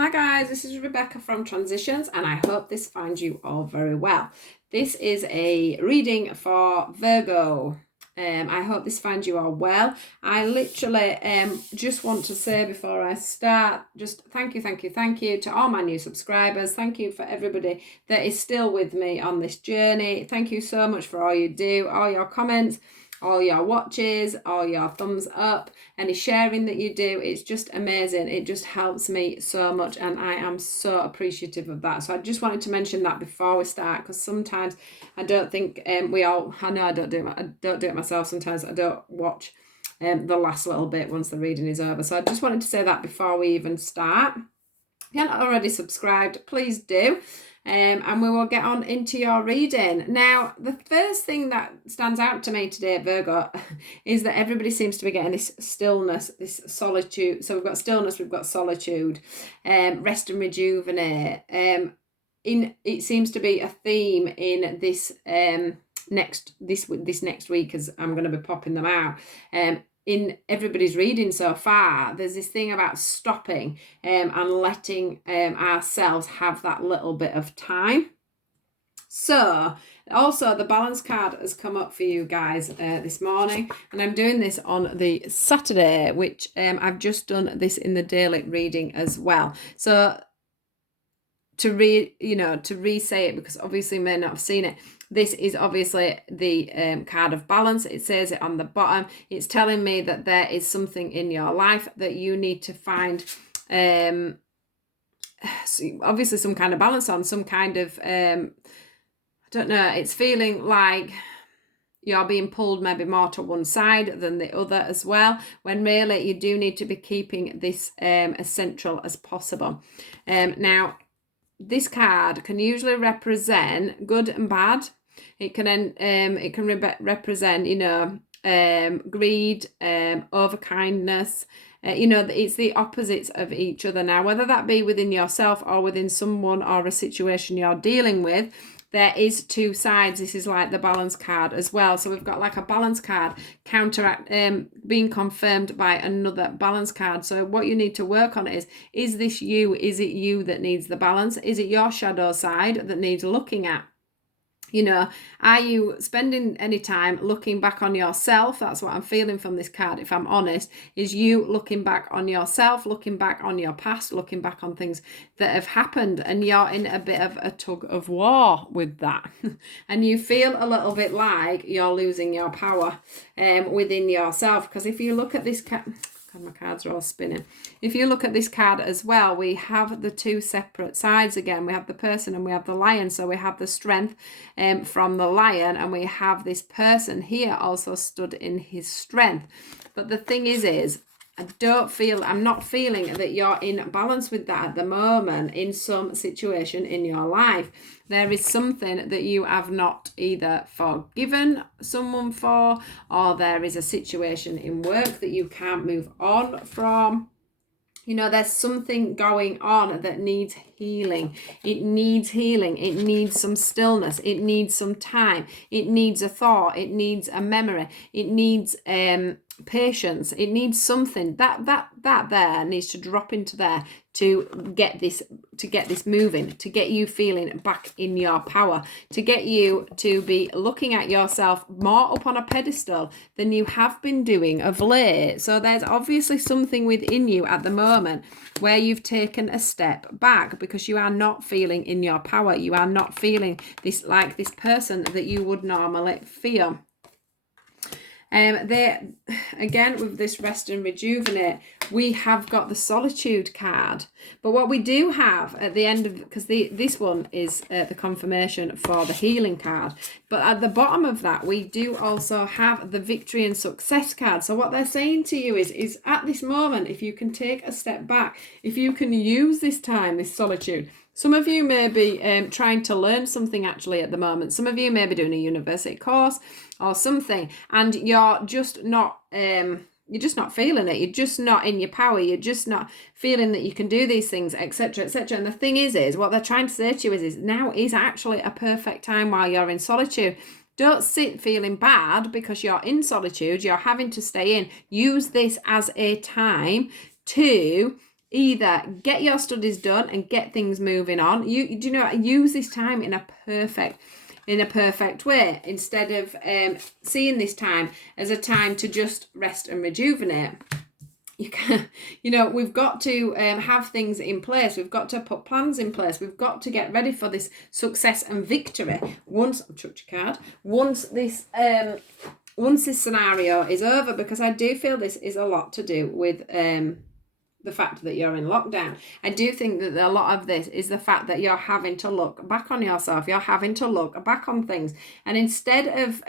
Hi guys, this is Rebecca from Transitions and I hope this finds you all very well. This is a reading for Virgo. I hope this finds you all well. I literally just want to say before I start, just thank you to all my new subscribers. Thank you for everybody that is still with me on this journey. Thank you so much for all you do, all your comments, all your watches, all your thumbs up, any sharing that you do. It's just amazing. It just helps me so much and I am so appreciative of that. So I just wanted to mention that before we start, because sometimes I don't think I know I don't do it myself. Sometimes I don't watch the last little bit once the reading is over. So I just wanted to say that before we even start. If you're not already subscribed, please do. And we will get on into your reading. Now, the first thing that stands out to me today, Virgo, is that everybody seems to be getting this stillness, this solitude. So we've got stillness, we've got solitude, rest and rejuvenate. It seems to be a theme in this next week, as I'm going to be popping them out. In everybody's reading so far, there's this thing about stopping and letting ourselves have that little bit of time. So also the balance card has come up for you guys this morning, and I'm doing this on the Saturday, which I've just done this in the daily reading as well. So to re-say it, because obviously you may not have seen it. This is obviously the card of balance. It says it on the bottom. It's telling me that there is something in your life that you need to find, obviously some kind of balance on, some kind of, I don't know, it's feeling like you're being pulled maybe more to one side than the other as well, when really you do need to be keeping this as central as possible. Now, this card can usually represent good and bad. It can represent, greed, overkindness. It's the opposites of each other. Now, whether that be within yourself or within someone or a situation you're dealing with, there is two sides. This is like the balance card as well. So we've got like a balance card being confirmed by another balance card. So what you need to work on is this you? Is it you that needs the balance? Is it your shadow side that needs looking at? Are you spending any time looking back on yourself? That's what I'm feeling from this card, if I'm honest, is you looking back on yourself, looking back on your past, looking back on things that have happened, and you're in a bit of a tug of war with that. And you feel a little bit like you're losing your power within yourself. Because if you look at this card, my cards are all spinning. If you look at this card as well, we have the two separate sides again. We have the person and we have the lion. So we have the strength from the lion, and we have this person here also stood in his strength. But the thing is I'm not feeling that you're in balance with that at the moment in some situation in your life. There is something that you have not either forgiven someone for, or there is a situation in work that you can't move on from. There's something going on that needs healing. It needs healing. It needs some stillness. It needs some time. It needs a thought. It needs a memory. It needs patience. It needs something that there needs to drop into there to get this moving, to get you feeling back in your power, to get you to be looking at yourself more up on a pedestal than you have been doing of late. So there's obviously something within you at the moment where you've taken a step back because you are not feeling in your power. You are not feeling this like this person that you would normally feel. Again, with this rest and rejuvenate, we have got the solitude card. But what we do have at the end of, because this one is the confirmation for the healing card, but at the bottom of that, we do also have the victory and success card. So what they're saying to you is at this moment, if you can take a step back, if you can use this time, this solitude. Some of you may be trying to learn something actually at the moment. Some of you may be doing a university course or something, and you're just not feeling it. You're just not in your power. You're just not feeling that you can do these things, etc., etc. And the thing is what they're trying to say to you is now is actually a perfect time while you're in solitude. Don't sit feeling bad because you're in solitude. You're having to stay in. Use this as a time to either get your studies done and get things moving on. Use this time in a perfect way, instead of seeing this time as a time to just rest and rejuvenate. We've got to have things in place. We've got to put plans in place. We've got to get ready for this success and victory. Once this scenario is over, because I do feel this is a lot to do with the fact that you're in lockdown. I do think that a lot of this is the fact that you're having to look back on yourself. You're having to look back on things, and instead of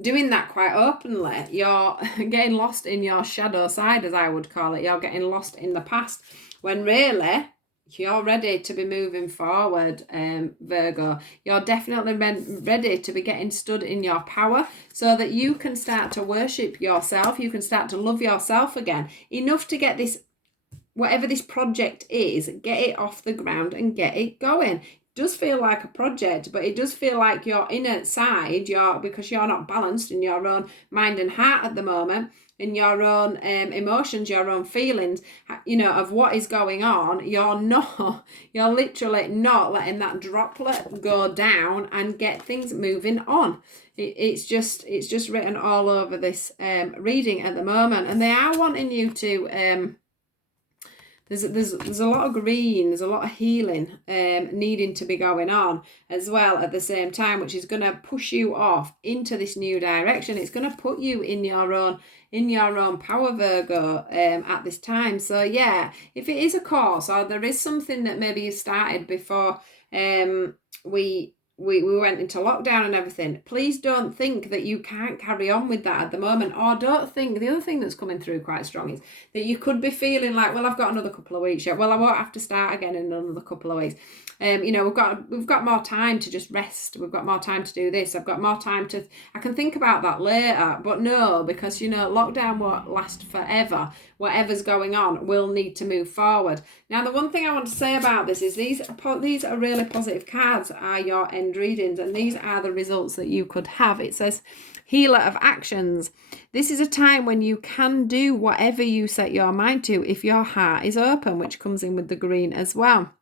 doing that quite openly, you're getting lost in your shadow side, as I would call it. You're getting lost in the past, when really you're ready to be moving forward, Virgo. You're definitely ready to be getting stood in your power, so that you can start to worship yourself. You can start to love yourself again, enough to get this, whatever this project is, get it off the ground and get it going. Does feel like a project, but it does feel like your inner side, because you're not balanced in your own mind and heart at the moment, in your own emotions, your own feelings, of what is going on. You're literally not letting that droplet go down and get things moving on. It's just written all over this reading at the moment, and they are wanting you to There's a lot of green, there's a lot of healing needing to be going on as well at the same time, which is going to push you off into this new direction. It's going to put you in your own power, Virgo, at this time. So yeah, if it is a course, or there is something that maybe you started before we went into lockdown and everything, please don't think that you can't carry on with that at the moment. Or don't think, the other thing that's coming through quite strong is that you could be feeling like, well, I've got another couple of weeks yet. Well, I won't have to start again in another couple of weeks. We've got more time to just rest. We've got more time to do this. I've got more time I can think about that later. But no, because lockdown won't last forever. Whatever's going on, we'll need to move forward. Now, the one thing I want to say about this is these are really positive cards, are your end readings, and these are the results that you could have. It says Healer of Actions. This is a time when you can do whatever you set your mind to if your heart is open, which comes in with the green as well.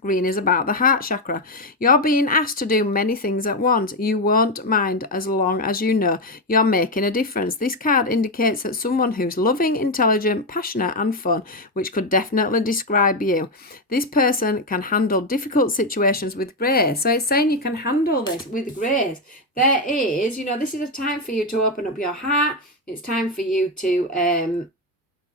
Green is about the heart chakra. You're being asked to do many things at once. You won't mind as long as you know you're making a difference. This card indicates that someone who's loving, intelligent, passionate and fun, which could definitely describe you. This person can handle difficult situations with grace. So it's saying you can handle this with grace. This is a time for you to open up your heart. It's time for you to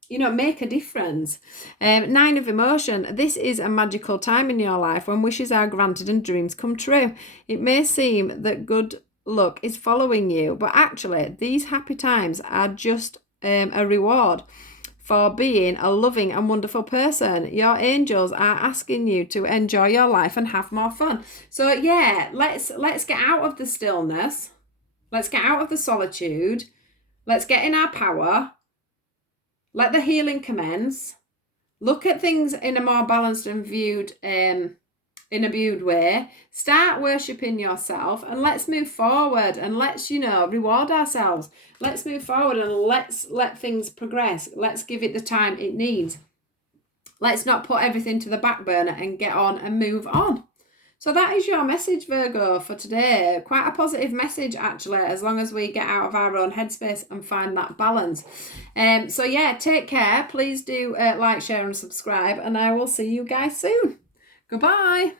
make a difference. 9 of Emotion. This is a magical time in your life when wishes are granted and dreams come true. It may seem that good luck is following you, but actually these happy times are just a reward for being a loving and wonderful person. Your angels are asking you to enjoy your life and have more fun. So yeah, let's get out of the stillness. Let's get out of the solitude. Let's get in our power. Let the healing commence. Look at things in a more balanced and viewed way. Start worshipping yourself, and let's move forward, and let's reward ourselves. Let's move forward and let's let things progress. Let's give it the time it needs. Let's not put everything to the back burner and get on and move on. So that is your message, Virgo, for today. Quite a positive message, actually, as long as we get out of our own headspace and find that balance. So yeah, take care. Please do like, share and subscribe, and I will see you guys soon. Goodbye.